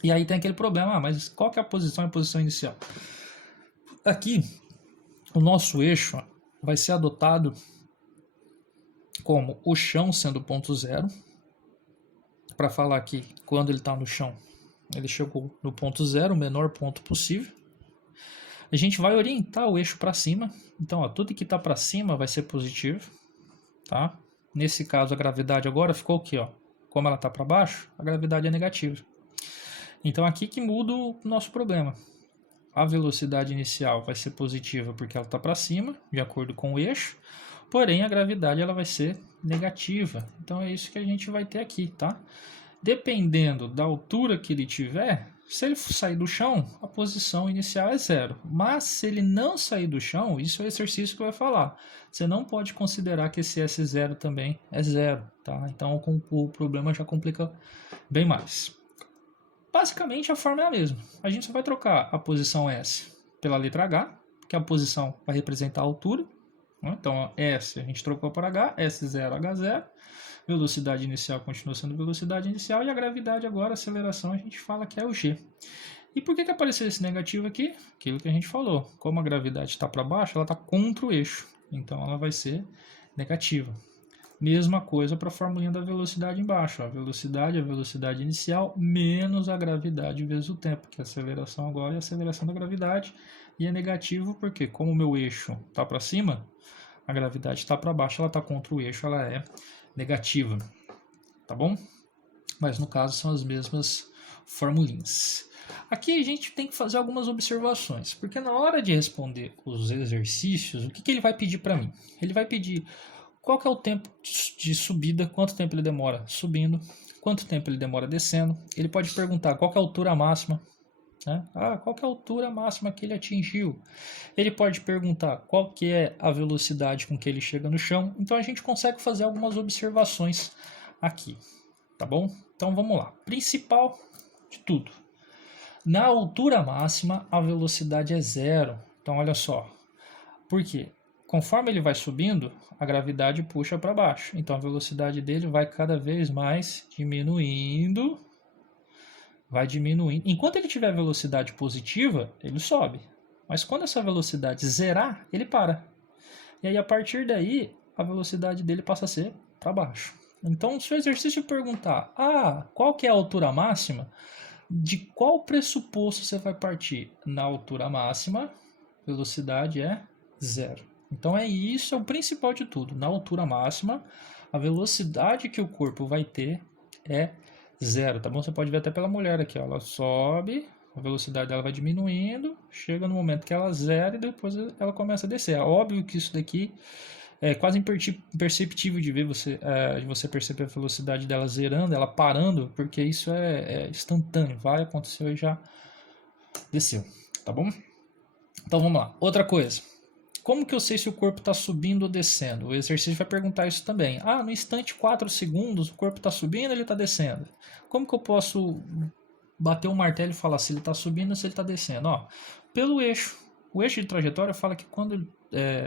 E aí tem aquele problema, mas qual que é a posição e a posição inicial? Aqui, o nosso eixo vai ser adotado como o chão sendo o ponto zero. Para falar que quando ele está no chão, ele chegou no ponto zero, o menor ponto possível. A gente vai orientar o eixo para cima. Então, ó, tudo que está para cima vai ser positivo, tá? Nesse caso, a gravidade agora ficou aqui, ó. Como ela está para baixo, a gravidade é negativa. Então, aqui que muda o nosso problema. A velocidade inicial vai ser positiva porque ela está para cima, de acordo com o eixo. Porém, a gravidade ela vai ser negativa. Então, é isso que a gente vai ter aqui, tá? Dependendo da altura que ele tiver, se ele sair do chão, a posição inicial é zero. Mas se ele não sair do chão, isso é o exercício que vai falar. Você não pode considerar que esse S0 também é zero, tá? Então o problema já complica bem mais. Basicamente a forma é a mesma. A gente só vai trocar a posição S pela letra H, que a posição vai representar a altura. Então S a gente trocou por H, S0, H0. Velocidade inicial continua sendo velocidade inicial e a gravidade agora, a aceleração, a gente fala que é o G. E por que apareceu esse negativo aqui? Aquilo que a gente falou. Como a gravidade está para baixo, ela está contra o eixo. Então ela vai ser negativa. Mesma coisa para a formulinha da velocidade embaixo. A velocidade inicial menos a gravidade vezes o tempo, que a aceleração agora é a aceleração da gravidade. E é negativo porque como o meu eixo está para cima, a gravidade está para baixo, ela está contra o eixo, ela é negativa, tá bom? Mas no caso são as mesmas formulinhas. Aqui a gente tem que fazer algumas observações, porque na hora de responder os exercícios, o que ele vai pedir para mim? Ele vai pedir qual que é o tempo de subida, quanto tempo ele demora subindo, quanto tempo ele demora descendo. Ele pode perguntar qual que é a altura máxima, né? Qual que é a altura máxima que ele atingiu. Ele pode perguntar qual que é a velocidade com que ele chega no chão. Então a gente consegue fazer algumas observações aqui, tá bom? Então vamos lá. Principal de tudo. Na altura máxima, a velocidade é zero. Então olha só. Por quê? Conforme ele vai subindo, a gravidade puxa para baixo. Então a velocidade dele vai cada vez mais diminuindo. Vai diminuindo. Enquanto ele tiver velocidade positiva, ele sobe. Mas quando essa velocidade zerar, ele para. E aí a partir daí, a velocidade dele passa a ser para baixo. Então, se o exercício perguntar, qual que é a altura máxima? De qual pressuposto você vai partir? Na altura máxima, velocidade é zero. Então isso é o principal de tudo. Na altura máxima, a velocidade que o corpo vai ter é zero, tá bom? Você pode ver até pela mulher aqui, ó. Ela sobe, a velocidade dela vai diminuindo, chega no momento que ela zera e depois ela começa a descer. É óbvio que isso daqui é quase imperceptível de ver de você perceber a velocidade dela zerando, ela parando, porque isso é instantâneo, vai, aconteceu e já desceu, tá bom? Então vamos lá. Outra coisa. Como que eu sei se o corpo está subindo ou descendo? O exercício vai perguntar isso também. No instante 4 segundos, o corpo está subindo ou ele está descendo? Como que eu posso bater o martelo e falar se ele está subindo ou se ele está descendo? Pelo eixo. O eixo de trajetória fala que quando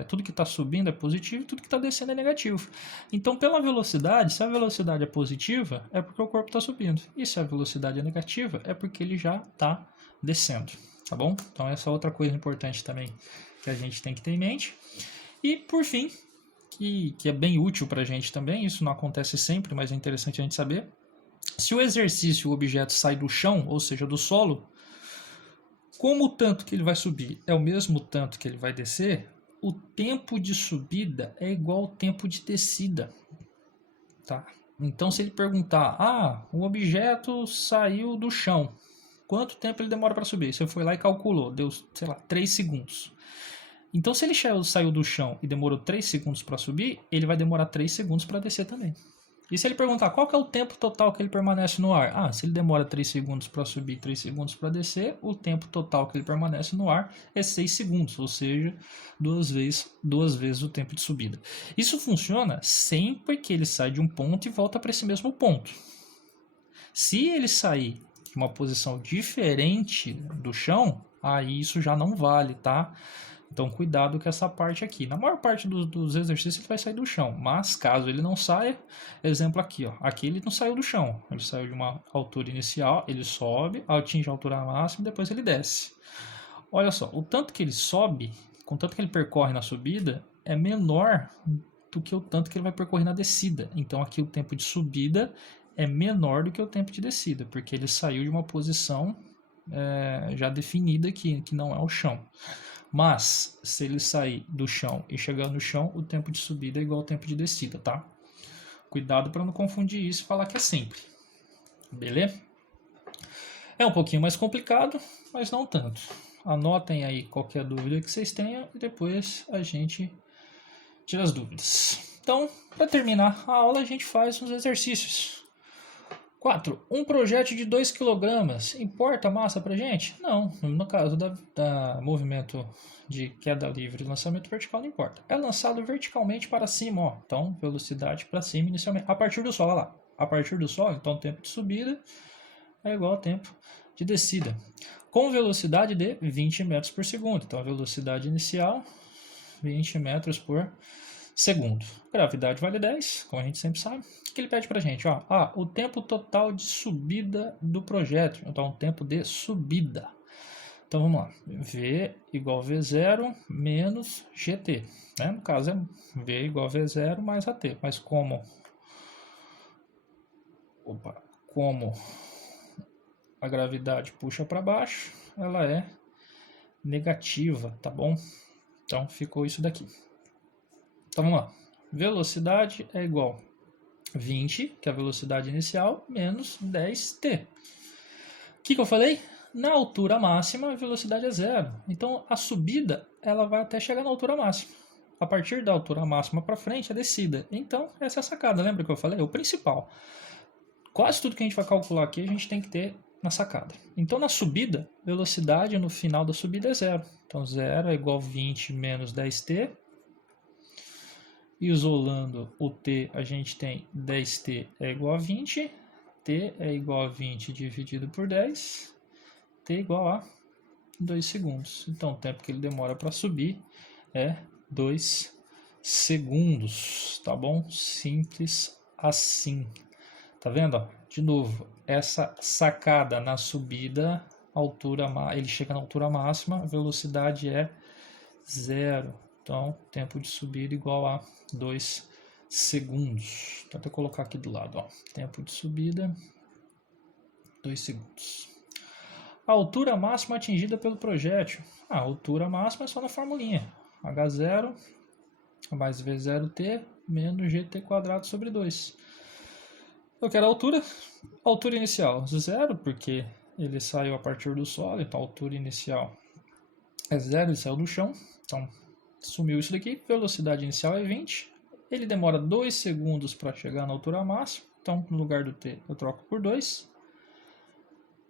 tudo que está subindo é positivo e tudo que está descendo é negativo. Então, pela velocidade, se a velocidade é positiva, é porque o corpo está subindo. E se a velocidade é negativa, é porque ele já está descendo. Tá bom? Então, essa é outra coisa importante também que a gente tem que ter em mente. E, por fim, que é bem útil para a gente também, isso não acontece sempre, mas é interessante a gente saber, se o exercício, o objeto sai do chão, ou seja, do solo, como o tanto que ele vai subir é o mesmo tanto que ele vai descer, o tempo de subida é igual ao tempo de descida. Tá? Então, se ele perguntar, o objeto saiu do chão, quanto tempo ele demora para subir? Você foi lá e calculou, deu, 3 segundos. Então, se ele saiu do chão e demorou 3 segundos para subir, ele vai demorar 3 segundos para descer também. E se ele perguntar qual que é o tempo total que ele permanece no ar? Se ele demora 3 segundos para subir e 3 segundos para descer, o tempo total que ele permanece no ar é 6 segundos, ou seja, duas vezes o tempo de subida. Isso funciona sempre que ele sai de um ponto e volta para esse mesmo ponto. Se ele sair de uma posição diferente do chão, aí isso já não vale, tá? Então, cuidado com essa parte aqui. Na maior parte dos exercícios ele vai sair do chão, mas caso ele não saia, exemplo aqui, aqui ele não saiu do chão, ele saiu de uma altura inicial, ele sobe, atinge a altura máxima e depois ele desce. Olha só, o tanto que ele sobe, com o tanto que ele percorre na subida, é menor do que o tanto que ele vai percorrer na descida. Então, aqui o tempo de subida é menor do que o tempo de descida, porque ele saiu de uma posição já definida que não é o chão. Mas, se ele sair do chão e chegar no chão, o tempo de subida é igual ao tempo de descida, tá? Cuidado para não confundir isso e falar que é sempre. Beleza? É um pouquinho mais complicado, mas não tanto. Anotem aí qualquer dúvida que vocês tenham e depois a gente tira as dúvidas. Então, para terminar a aula, a gente faz uns exercícios. 4. Um projétil de 2 kg. Importa a massa para gente? Não. No caso da movimento de queda livre e lançamento vertical, não importa. É lançado verticalmente para cima. Então, velocidade para cima inicialmente. A partir do solo, olha lá. A partir do solo, então o tempo de subida é igual ao tempo de descida. Com velocidade de 20 metros por segundo. Então, a velocidade inicial, 20 metros por segundo. Gravidade vale 10, como a gente sempre sabe. O que ele pede pra gente? O tempo total de subida do projétil. Então, o tempo de subida. Então, vamos lá. V igual a V0 menos GT. No caso, é V igual a V0 mais AT. Mas como a gravidade puxa para baixo, ela é negativa, tá bom? Então, ficou isso daqui. Então vamos lá. Velocidade é igual a 20, que é a velocidade inicial, menos 10t. O que eu falei? Na altura máxima, a velocidade é zero. Então a subida ela vai até chegar na altura máxima. A partir da altura máxima para frente, a descida. Então, essa é a sacada. Lembra que eu falei? É o principal. Quase tudo que a gente vai calcular aqui, a gente tem que ter na sacada. Então, na subida, velocidade no final da subida é zero. Então, zero é igual a 20 menos 10t. Isolando o t, a gente tem 10t é igual a 20. T é igual a 20 dividido por 10. T é igual a 2 segundos. Então, o tempo que ele demora para subir é 2 segundos. Tá bom? Simples assim. Tá vendo? Ó? De novo, essa sacada na subida, altura, ele chega na altura máxima, a velocidade é zero. Então, tempo de subida igual a 2 segundos. Vou até colocar aqui do lado. Ó. Tempo de subida, 2 segundos. A altura máxima atingida pelo projétil. A altura máxima é só na formulinha. H0 mais V0t menos gt² sobre 2. Eu quero a altura inicial, zero, porque ele saiu a partir do solo, então a altura inicial é zero, ele saiu do chão, então sumiu isso daqui, velocidade inicial é 20, ele demora 2 segundos para chegar na altura máxima, então no lugar do t eu troco por 2,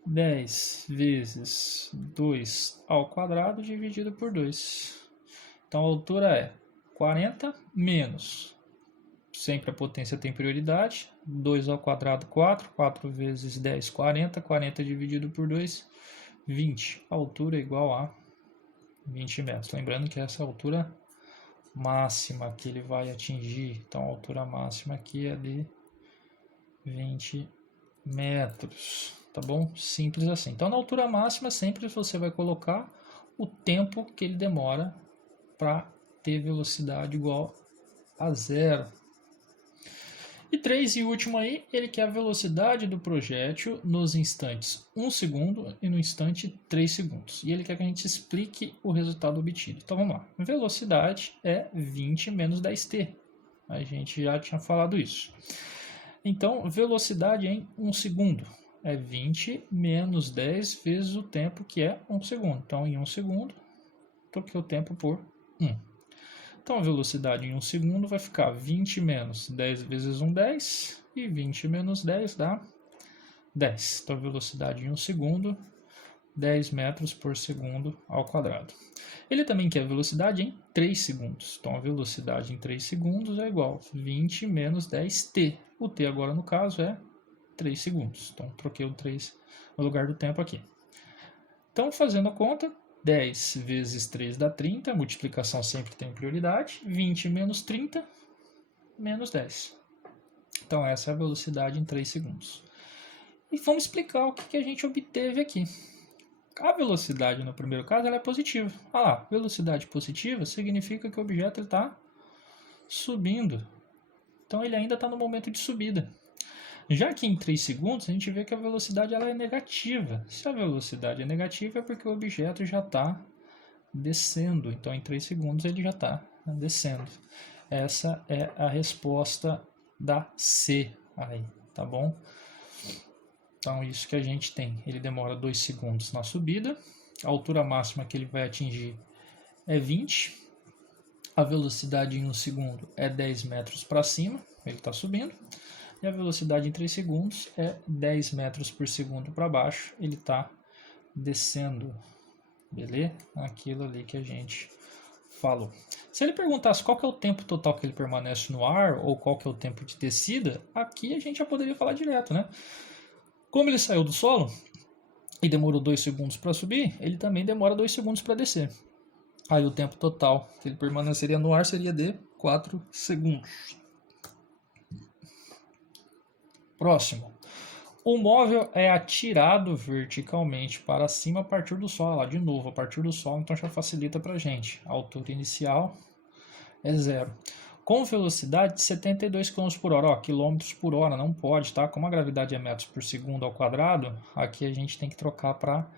10 vezes 2 ao quadrado dividido por 2, então a altura é 40 menos... Sempre a potência tem prioridade. 2 ao quadrado, 4. 4 vezes 10, 40. 40 dividido por 2, 20. A altura é igual a 20 metros. Lembrando que essa é a altura máxima que ele vai atingir. Então, a altura máxima aqui é de 20 metros. Tá bom? Simples assim. Então, na altura máxima, sempre você vai colocar o tempo que ele demora para ter velocidade igual a zero. E 3 e último aí, ele quer a velocidade do projétil nos instantes 1 segundo e no instante 3 segundos. E ele quer que a gente explique o resultado obtido. Então vamos lá. Velocidade é 20 menos 10t. A gente já tinha falado isso. Então, velocidade em 1 segundo é 20 menos 10 vezes o tempo, que é 1 segundo. Então, em 1 segundo, troquei o tempo por 1. Então, a velocidade em 1 segundo vai ficar 20 menos 10 vezes 1, 10. E 20 menos 10 dá 10. Então, a velocidade em 1 segundo, 10 metros por segundo ao quadrado. Ele também quer a velocidade em 3 segundos. Então, a velocidade em 3 segundos é igual a 20 menos 10t. O t agora, no caso, é 3 segundos. Então, troquei o 3 no lugar do tempo aqui. Então, fazendo a conta... 10 vezes 3 dá 30, a multiplicação sempre tem prioridade. 20 menos 30, menos 10. Então, essa é a velocidade em 3 segundos. E vamos explicar o que a gente obteve aqui. A velocidade, no primeiro caso, ela é positiva. Olha lá, velocidade positiva significa que o objeto está subindo. Então, ele ainda está no momento de subida. Já que em 3 segundos, a gente vê que a velocidade ela é negativa. Se a velocidade é negativa, é porque o objeto já está descendo. Então, em 3 segundos, ele já está descendo. Essa é a resposta da C aí, tá bom? Então, isso que a gente tem. Ele demora 2 segundos na subida. A altura máxima que ele vai atingir é 20. A velocidade em 1 segundo é 10 metros para cima. Ele está subindo. E a velocidade em 3 segundos é 10 metros por segundo para baixo. Ele está descendo. Beleza? Aquilo ali que a gente falou. Se ele perguntasse qual que é o tempo total que ele permanece no ar, ou qual que é o tempo de descida, aqui a gente já poderia falar direto, né? Como ele saiu do solo e demorou 2 segundos para subir, ele também demora 2 segundos para descer. Aí o tempo total que ele permaneceria no ar seria de 4 segundos. Próximo. O móvel é atirado verticalmente para cima a partir do solo. Lá, de novo, a partir do solo, então já facilita para a gente. A altura inicial é zero. Com velocidade de 72 km por hora. Ó, quilômetros por hora, não pode, tá? Como a gravidade é metros por segundo ao quadrado, aqui a gente tem que trocar para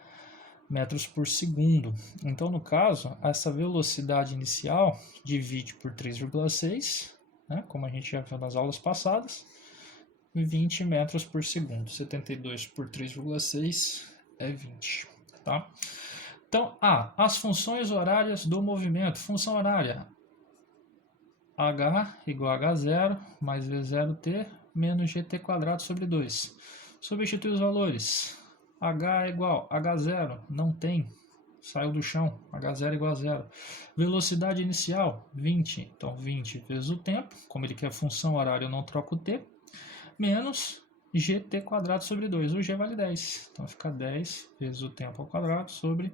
metros por segundo. Então, no caso, essa velocidade inicial divide por 3,6, né? Como a gente já viu nas aulas passadas. 20 metros por segundo. 72 por 3,6 é 20, tá? Então, as funções horárias do movimento. Função horária. h igual a h0 mais v0t menos gt quadrado sobre 2. Substitui os valores. H é igual a h0, não tem, saiu do chão, h0 igual a 0. Velocidade inicial, 20. Então, 20 vezes o tempo, como ele quer função horária, eu não troco o t, menos gt quadrado sobre 2. O g vale 10. Então, fica 10 vezes o tempo ao quadrado sobre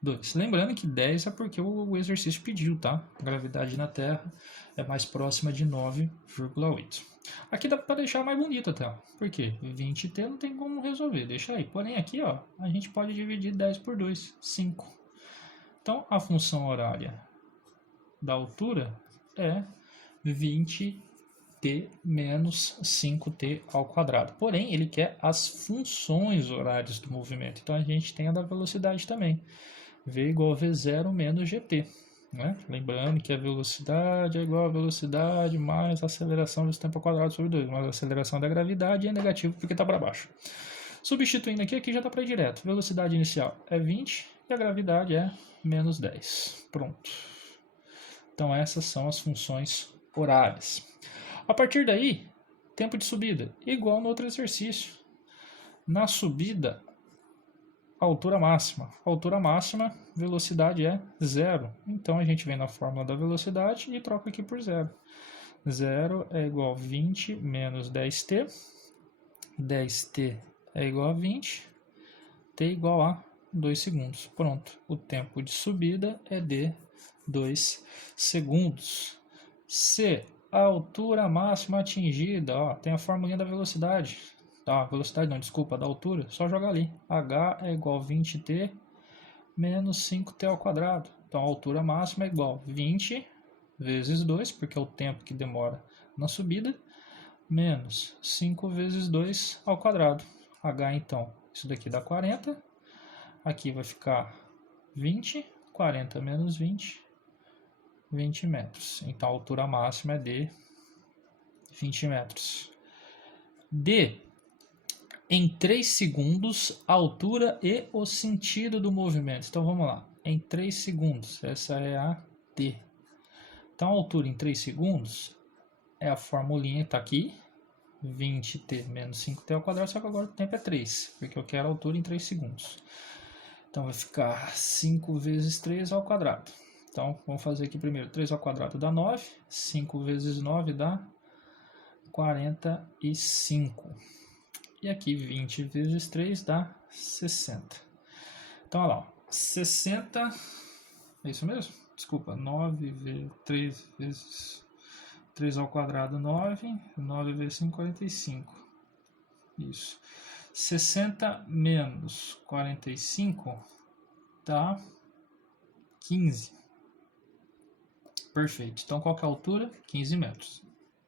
2. Lembrando que 10 é porque o exercício pediu, tá? A gravidade na Terra é mais próxima de 9,8. Aqui dá para deixar mais bonito até. Por quê? 20t não tem como resolver, deixa aí. Porém, aqui ó, a gente pode dividir 10 por 2, 5. Então, a função horária da altura é 20t menos 5t ao quadrado. Porém, ele quer as funções horárias do movimento. Então, a gente tem a da velocidade também. V igual a V0 menos GT. Né? Lembrando que a velocidade é igual a velocidade mais a aceleração vezes tempo ao quadrado sobre 2. Mas a aceleração da gravidade é negativo porque está para baixo. Substituindo aqui já dá para ir direto. Velocidade inicial é 20 e a gravidade é menos 10. Pronto. Então essas são as funções horárias. A partir daí, tempo de subida, igual no outro exercício. Na subida, altura máxima. Altura máxima, velocidade é 0. Então a gente vem na fórmula da velocidade e troca aqui por 0. 0 é igual a 20 menos 10t. 10t é igual a 20. T igual a 2 segundos. Pronto. O tempo de subida é de 2 segundos. Se a altura máxima atingida, ó, tem a formulinha da velocidade. Tá, velocidade não, desculpa, da altura, só jogar ali. H é igual a 20t menos 5t ao quadrado. Então a altura máxima é igual a 20 vezes 2, porque é o tempo que demora na subida, menos 5 vezes 2 ao quadrado. H então, isso daqui dá 40. Aqui vai ficar 20, 40 menos 20, 20 metros. Então a altura máxima é de 20 metros. D. Em 3 segundos, a altura e o sentido do movimento. Então vamos lá. Em 3 segundos, essa é a D. Então a altura em 3 segundos é a formulinha que está aqui. 20t menos 5t ao quadrado, só que agora o tempo é 3, porque eu quero a altura em 3 segundos. Então vai ficar 5 vezes 3 ao quadrado. Então vamos fazer aqui primeiro. 3 ao quadrado dá 9. 5 vezes 9 dá 45. E aqui 20 vezes 3 dá 60. Então, olha lá. 60, é isso mesmo? Desculpa, 9 vezes 3 vezes 3 ao quadrado, 9. 9 vezes 5, 45. Isso. 60 menos 45 dá 15. Perfeito. Então, qual que é a altura? 15 metros.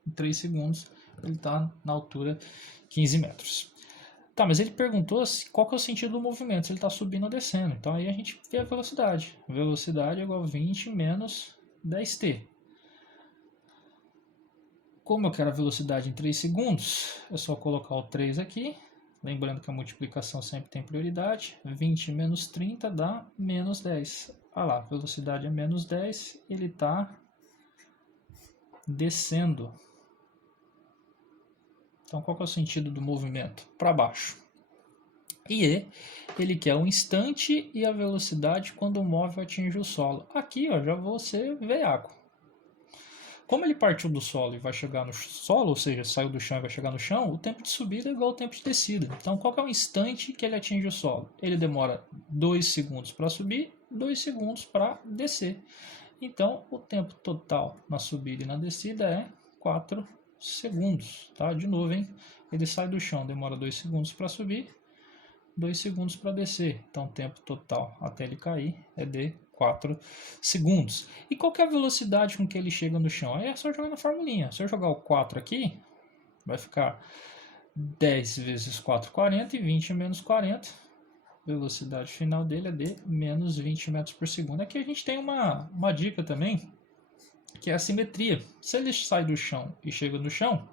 Em 3 segundos, ele está na altura 15 metros. Tá, mas ele perguntou qual que é o sentido do movimento, se ele está subindo ou descendo. Então aí a gente vê a velocidade. Velocidade é igual a 20 menos 10t. Como eu quero a velocidade em 3 segundos, é só colocar o 3 aqui. Lembrando que a multiplicação sempre tem prioridade. 20 menos 30 dá menos 10. Olha lá, a velocidade é menos 10, ele está descendo. Então, qual que é o sentido do movimento? Para baixo. E ele quer o instante e a velocidade quando o móvel atinge o solo. Aqui ó, já vou ser veiaco. Como ele partiu do solo e vai chegar no solo, ou seja, saiu do chão e vai chegar no chão, o tempo de subida é igual ao tempo de descida. Então, qual que é o instante que ele atinge o solo? Ele demora 2 segundos para subir, 2 segundos para descer. Então, o tempo total na subida e na descida é 4 segundos, tá? De novo, hein? Ele sai do chão, demora 2 segundos para subir, 2 segundos para descer. Então, o tempo total até ele cair é de 4 segundos. E qual que é a velocidade com que ele chega no chão? Aí é só jogar na formulinha. Se eu jogar o 4 aqui, vai ficar 10 vezes 4, 40, e 20 menos 40. Velocidade final dele é de menos 20 metros por segundo. Aqui a gente tem uma dica também, que é a simetria. Se ele sai do chão e chega no chão,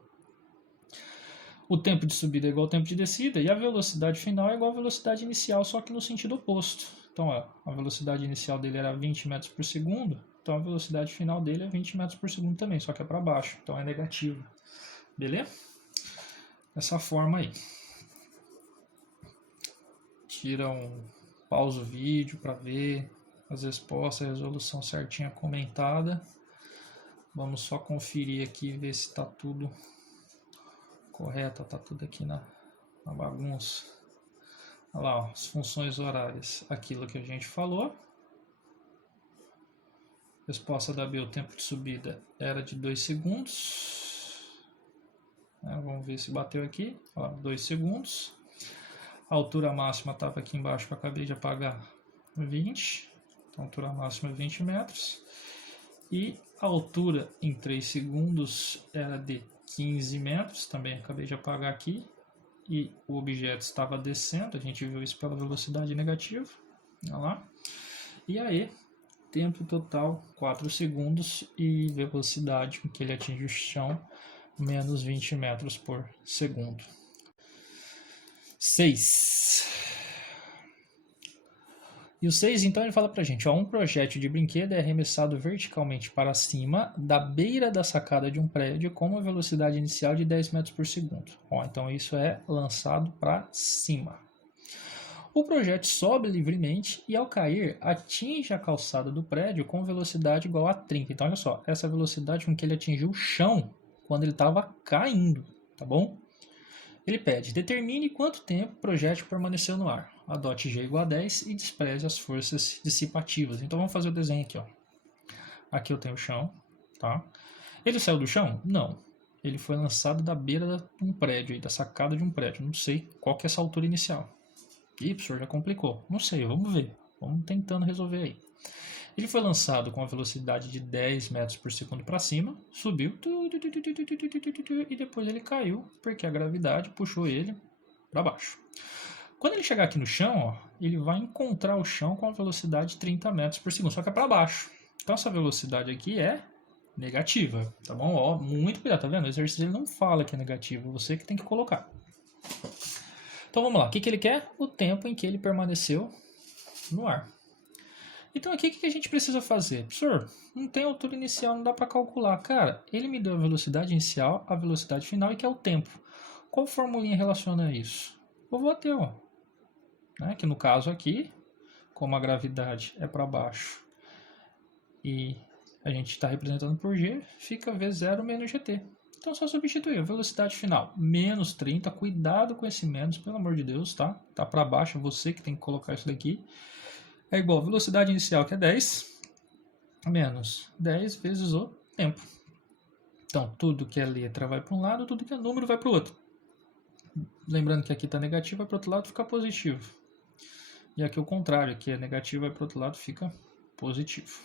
o tempo de subida é igual ao tempo de descida e a velocidade final é igual à velocidade inicial, só que no sentido oposto. Então, ó, a velocidade inicial dele era 20 metros por segundo, Então a velocidade final dele é 20 metros por segundo também, só que é para baixo, então é negativa. Beleza? Dessa forma aí. Pausa o vídeo para ver as respostas, a resolução certinha comentada. Vamos só conferir aqui, ver se está tudo correto, está tudo aqui na bagunça. Olha lá, ó, as funções horárias, aquilo que a gente falou. Resposta da B, o tempo de subida era de 2 segundos. Vamos ver se bateu aqui. Ó, 2 segundos. A altura máxima estava aqui embaixo que eu acabei de apagar, 20. Então, a altura máxima é 20 metros. E a altura em 3 segundos era de 15 metros. Também acabei de apagar aqui. E o objeto estava descendo. A gente viu isso pela velocidade negativa. Olha lá. E aí, tempo total 4 segundos e velocidade com que ele atinge o chão, menos 20 metros por segundo. 6. E o 6, então, ele fala pra gente, ó, um projétil de brinquedo é arremessado verticalmente para cima da beira da sacada de um prédio com uma velocidade inicial de 10 metros por segundo. Ó, então isso é lançado para cima. O projétil sobe livremente e, ao cair, atinge a calçada do prédio com velocidade igual a 30. Então, olha só, essa é a velocidade com que ele atingiu o chão quando ele estava caindo, tá bom? Ele pede, determine quanto tempo o projétil permaneceu no ar. Adote G igual a 10 e despreze as forças dissipativas. Então, vamos fazer o desenho aqui, ó. Aqui eu tenho o chão, tá? Ele saiu do chão? Não. Ele foi lançado da beira de um prédio, da sacada de um prédio. Não sei qual que é essa altura inicial. Ih, professor, já complicou. Não sei, vamos ver. Vamos tentando resolver aí. Ele foi lançado com a velocidade de 10 metros por segundo para cima, subiu, e depois ele caiu, porque a gravidade puxou ele para baixo. Quando ele chegar aqui no chão, ó, ele vai encontrar o chão com a velocidade de 30 metros por segundo, só que é para baixo. Então essa velocidade aqui é negativa, tá bom? Ó, muito cuidado, tá vendo? O exercício ele não fala que é negativo, você que tem que colocar. Então vamos lá, o que ele quer? O tempo em que ele permaneceu no ar. Então aqui o que a gente precisa fazer? Professor, não tem altura inicial, não dá para calcular. Cara, ele me deu a velocidade inicial, a velocidade final e que é o tempo. Qual formulinha relaciona isso? Eu vou ter, ó. Né? Que no caso aqui, como a gravidade é para baixo e a gente está representando por G, fica V0 menos GT. Então, só substituir a velocidade final, menos 30, cuidado com esse menos, pelo amor de Deus, tá? Tá para baixo, é você que tem que colocar isso daqui. É igual a velocidade inicial, que é 10, menos 10 vezes o tempo. Então, tudo que é letra vai para um lado, tudo que é número vai para o outro. Lembrando que aqui está negativo, vai para o outro lado, fica positivo. E aqui o contrário, aqui é negativo, vai para o outro lado, fica positivo.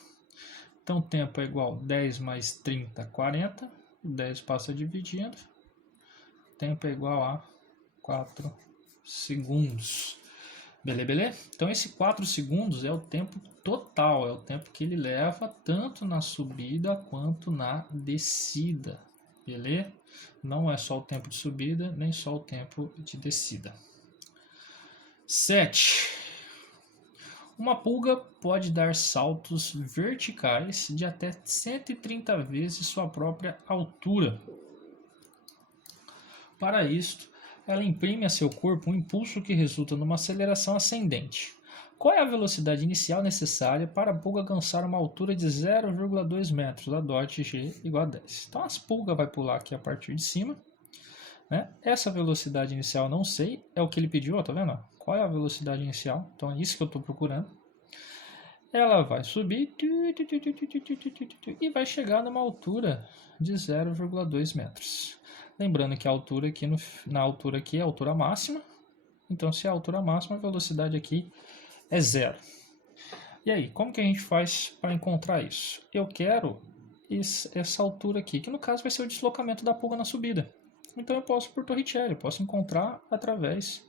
Então, tempo é igual a 10 mais 30, 40. 10 passa dividindo. Tempo é igual a 4 segundos. Beleza? Então, esse 4 segundos é o tempo total, é o tempo que ele leva tanto na subida quanto na descida. Beleza? Não é só o tempo de subida, nem só o tempo de descida. 7. Uma pulga pode dar saltos verticais de até 130 vezes sua própria altura. Para isto, ela imprime a seu corpo um impulso que resulta numa aceleração ascendente. Qual é a velocidade inicial necessária para a pulga alcançar uma altura de 0,2 metros? Adote G igual a 10. Então, as pulgas vai pular aqui a partir de cima. Né? Essa velocidade inicial não sei, é o que ele pediu, ó, tá vendo? Qual é a velocidade inicial? Então é isso que eu estou procurando. Ela vai subir e vai chegar numa altura de 0,2 metros. Lembrando que a altura aqui na altura aqui é a altura máxima. Então, se é a altura máxima, a velocidade aqui é 0. E aí, como que a gente faz para encontrar isso? Eu quero essa altura aqui, que no caso vai ser o deslocamento da pulga na subida. Então eu posso por Torricelli, eu posso encontrar através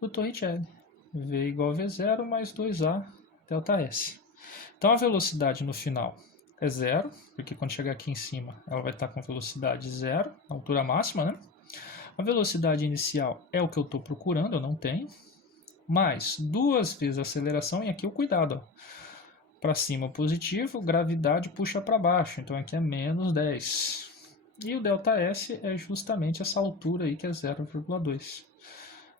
do Torricelli. V igual a V0 mais 2A delta S. Então a velocidade no final é 0, porque quando chegar aqui em cima ela vai estar com velocidade 0, altura máxima, né? A velocidade inicial é o que eu estou procurando, eu não tenho. Mais 2 vezes a aceleração, e aqui o cuidado. Ó. para cima positivo, gravidade puxa para baixo, então aqui é menos 10. E o ΔS é justamente essa altura aí que é 0,2.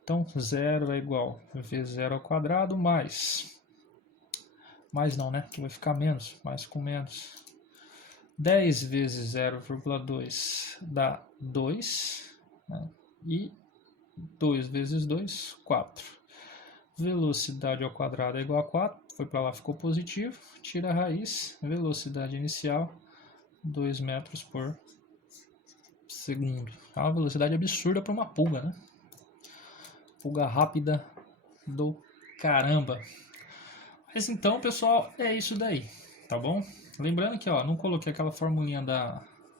Então 0 é igual a V0 ao quadrado mais não, né? Que vai ficar menos, mais com menos. 10 vezes 0,2 dá 2, né? E 2 vezes 2, 4. Velocidade ao quadrado é igual a 4, foi para lá, ficou positivo, tira a raiz, velocidade inicial, 2 metros por segundo. É uma velocidade absurda para uma pulga, né? Pulga rápida do caramba. Mas então, pessoal, é isso daí, tá bom? Lembrando que, ó, não coloquei aquela formulinha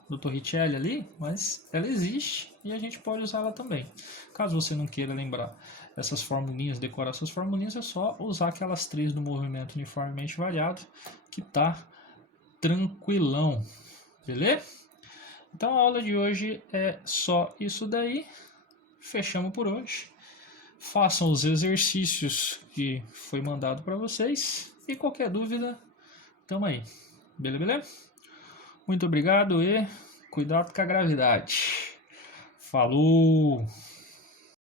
do Torricelli ali, mas ela existe e a gente pode usar ela também. Caso você não queira lembrar essas formulinhas, decorar essas formulinhas, é só usar aquelas 3 do movimento uniformemente variado, que tá tranquilão, beleza? Então a aula de hoje é só isso daí. Fechamos por hoje. Façam os exercícios que foi mandado para vocês e qualquer dúvida, tamo aí. Beleza? Muito obrigado e cuidado com a gravidade. Falou!